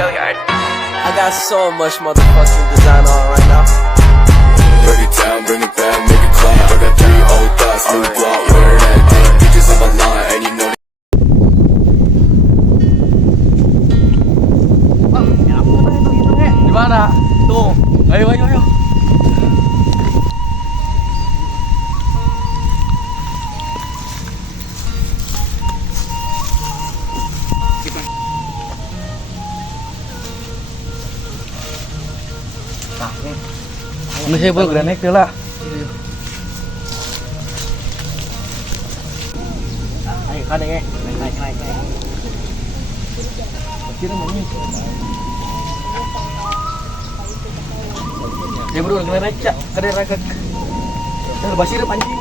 I got so much motherfucking design on right now. Break it down, bring it back, make it clap. I got 3 old thoughts, new block, where that day. Bitches on my line, and you know. Di mana? Tuh. Ayo, ayo, ayo. Ini saya baru udah naik lah. Ayo, ada ya. Naik. Kira mau ni. Dia baru lagi naik cak. Ada ragak. Dah basir panci.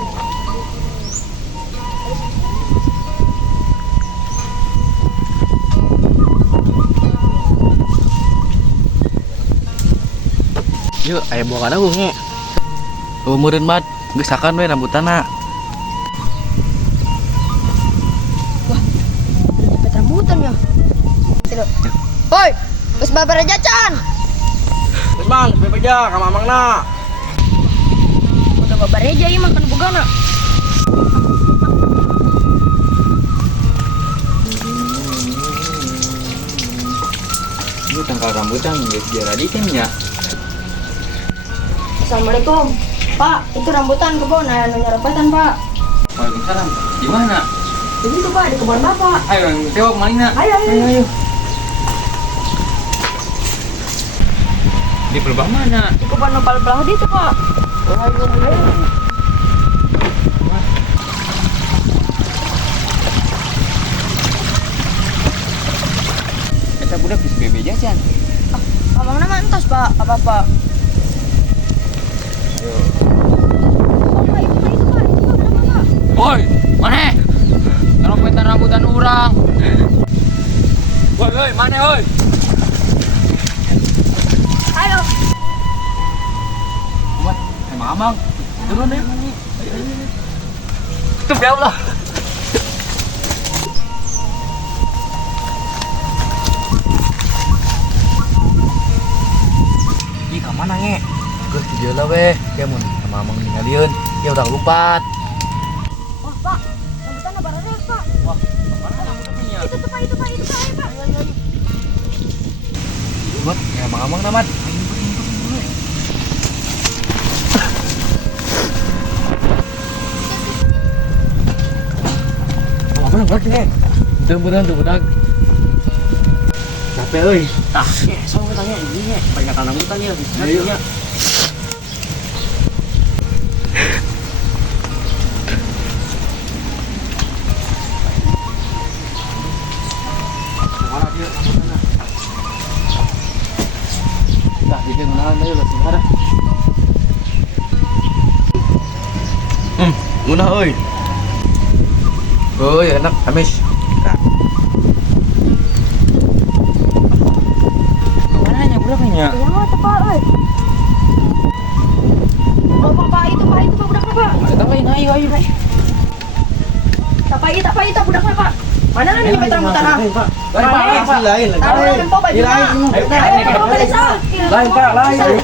Yuk, ayo bawa kana nge. Umureun mat, geus sakan we rambutana. Wah, dapat rambutan ya. Hoi, geus babaraha jajan. Geus mang, sampai beja ka mamangna. Udah babaraha ieu mah kan bogana. Ini tangkal rambutan geus diradikeun nya. Assalamualaikum. Pak, itu rambutan kebun anu nyerempatan, Pak. Waalaikumsalam. Di mana? Jadi itu, Pak, di kebun Bapak. Ayo, tewak malina. Ayo. Di pelbah mana? Di kebun nopal belah itu, Pak. Ayo. Eta budak geus bebe jajan. Abang nama entos, Pak. Apa-apa. Ayo. Oh, Pak, itu, Pak. Woi, mana? Rambutan rambutan urang. Woi, mana woi? Ayo. Mat, emang amang. Turun ya. Tuh ya Allah. Ih, ka mana nge? Geus di jalan weh. Ya mun sama amang ningalieun. Ya udah lompat. Wah, Pak. Rambutan barare, Pak. Wah, mana rambutannya? Itu tuh, Pak. Ayo, Pak. Buat, ya amang namat. Apa yang lagi nih? Budak. Capek euy. Tah, sama tanya ini nih, banyak rambutan ya. Ayo. Dah, bikin menahan aja lah, sebenarnya. Munah, oi. Oi, enak, Hamis. Kemana nya, budak nya? Ya mau Pak, euy. Oh, Pak, itu budaknya, Pak. Ayo. Tak itu budaknya, Pak. Mana nih nyepet rambutan ah? Lain, Pak. Taruh po baju. Lain. Ayo, Pak, balik. Lain, Pak, lain.